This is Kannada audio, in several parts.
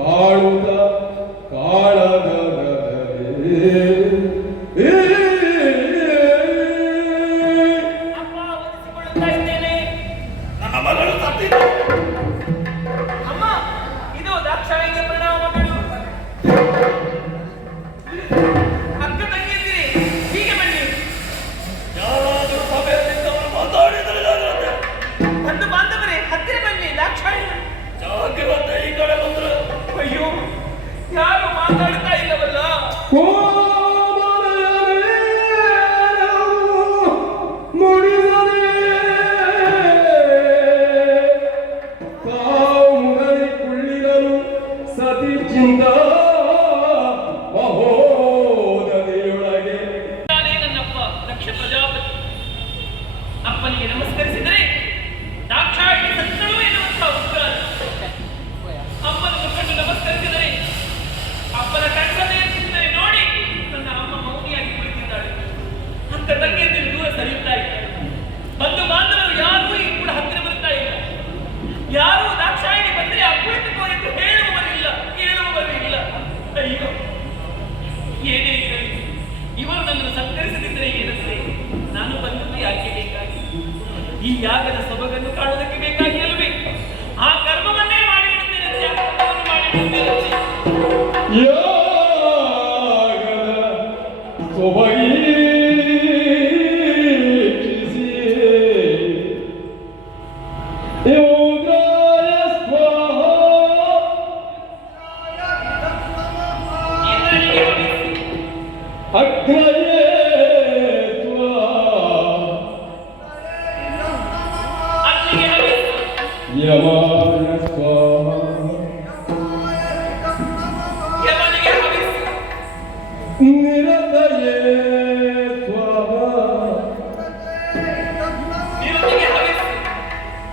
ಬಾಳುವುದ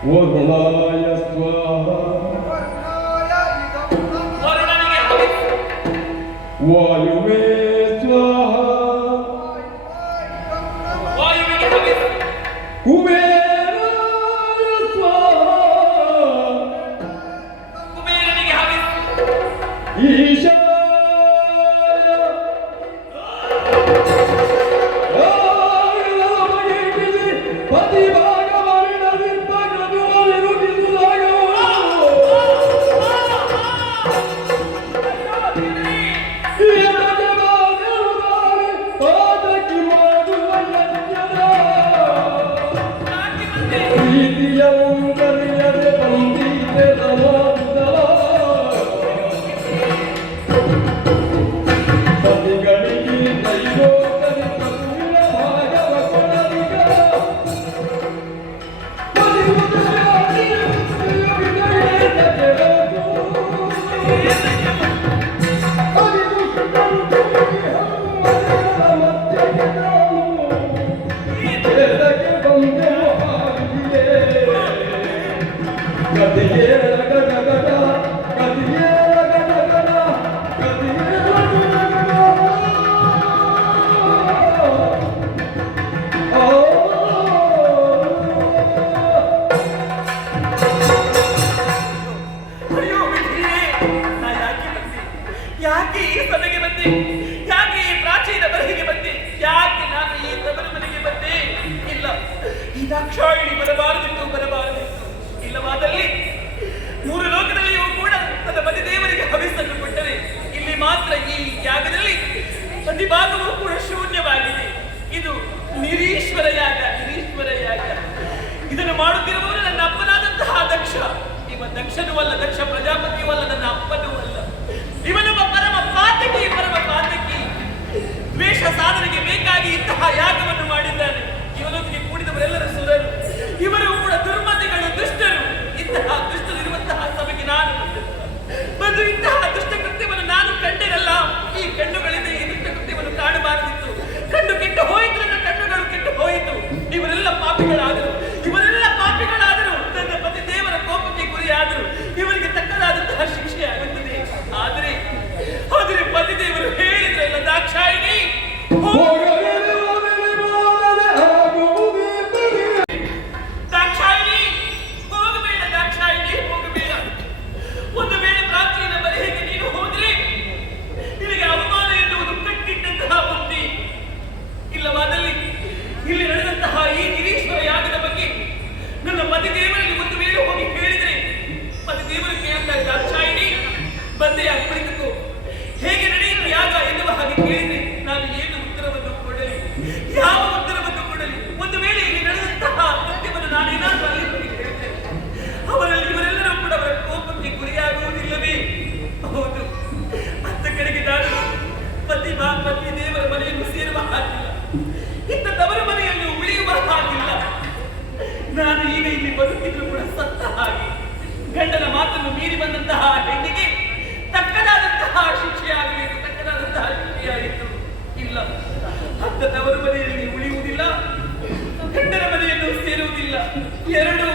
وضنايا الزهراء ويويتها كبيرا يسوع كبيرا يا حبيبي ಯಾಕೆ ಈ ಸಭೆಗೆ ಬಂದೆ ದಾಕ್ಷಾಯಿಣಿ ಬರಬಾರದಿತ್ತು ಬರಬಾರದಿತ್ತು ಇಲ್ಲವಾದಲ್ಲಿ ಮೂರು ಲೋಕದಲ್ಲಿಯೂ ಕೂಡ ತನ್ನ ಮತದೇವರಿಗೆ ದೇವರಿಗೆ ಹವಿಸನ್ನು ಕೊಟ್ಟರೆ ಇಲ್ಲಿ ಮಾತ್ರ ಈ ಯಾಗದಲ್ಲಿ ಪ್ರತಿ ಭಾಗವೂ ಕೂಡ ಶೂನ್ಯವಾಗಿದೆ. ಇದು ನಿರೀಶ್ವರ ಯಾಗ ನಿರೀಶ್ವರ ಯಾಗ. ಇದನ್ನು ಮಾಡುತ್ತಿರುವವರು ನನ್ನ ಅಪ್ಪನಾದಂತಹ ದಕ್ಷ. ಇವ ದಕ್ಷನೂ ಅಲ್ಲ, ದಕ್ಷ ಪ್ರಜಾಪತಿಯೂ ಅಲ್ಲ, ನನ್ನ ಅಪ್ಪನೂ ಅಲ್ಲ. ಇವನೊಬ್ಬ ಪರಮ ಪಾತಕಿ ಪರಮ ಪಾತಕಿ. ದ್ವೇಷ ಸಾಧನೆಗೆ ಬೇಕಾಗಿ ಇಂತಹ ಯಾಗವನ್ನು ಮಾಡಿದ್ದಾನೆ. ಇವರೆಲ್ಲರೂ ಸುರರು ಇವರು ಕೂಡ ದುರ್ಮತಿಗಳು ದುಷ್ಟರು. ಇಂತಹ ದುಷ್ಟರಿರುವಂತಹ ಸಭೆಗೆ ನಾನು ಬಂದು ಇಂತಹ ಎರಡು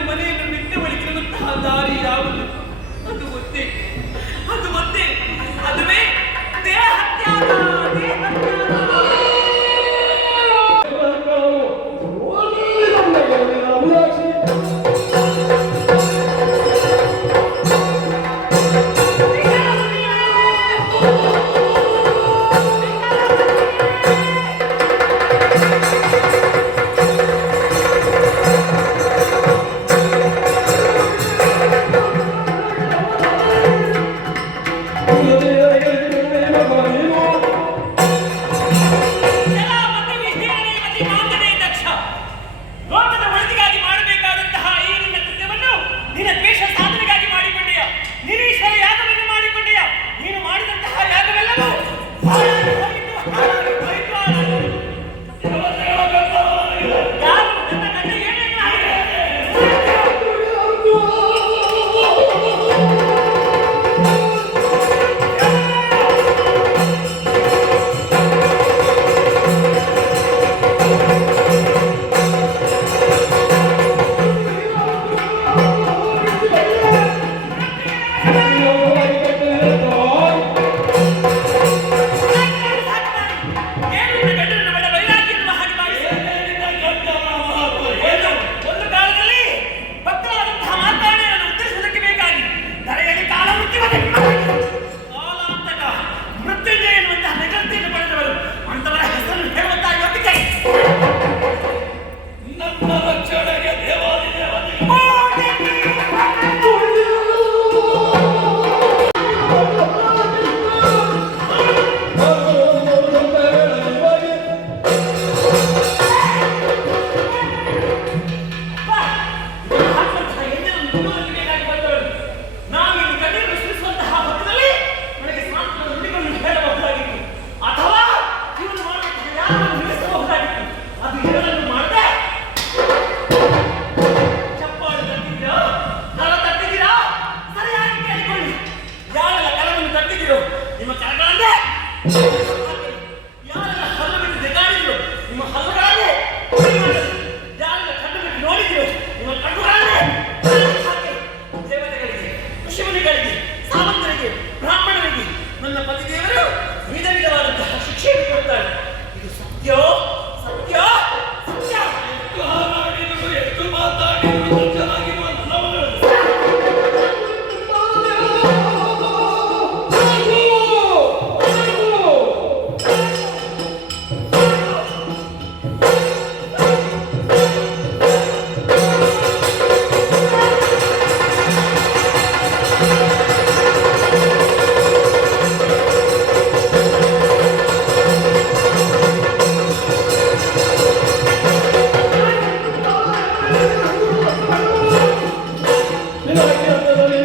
Yeah.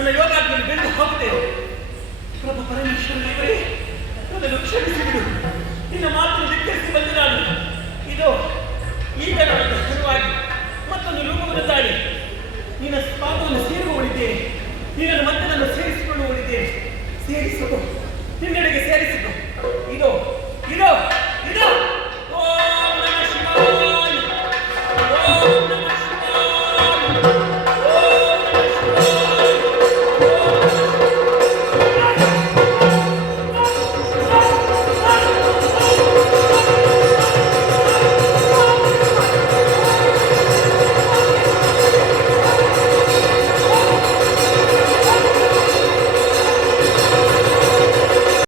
ನನ್ನ ಯೋಗಾಗ್ನಿ ಬೆಳೆದು ಹೋಗುತ್ತೇನೆ ಪ್ರಭು ಪರಮೇಶ್ವರನವರೇ ನನ್ನನ್ನು ಕ್ಷಮಿಸಿಬಿಡು ನಿನ್ನ ಮಾತು ಧಿಕ್ಕರಿಸಿ ಬಂದು ನಾನು. ಇದು, ಈಗ ನನ್ನ ಶುರುವಾಗಿ ಮತ್ತೊಂದು ರೂಪವನ್ನು ತಾಳಿ. ನಿನ್ನ ಪಾಪವನ್ನು ಸೇರಿಕೊಂಡಿದ್ದೇನೆ ನೀನನ್ನು ಮತ್ತೆ ನನ್ನ ಸೇರಿಸಿಕೊಂಡು ಉಳಿದ್ದೇನೆ ಸೇರಿಸಬಹುದು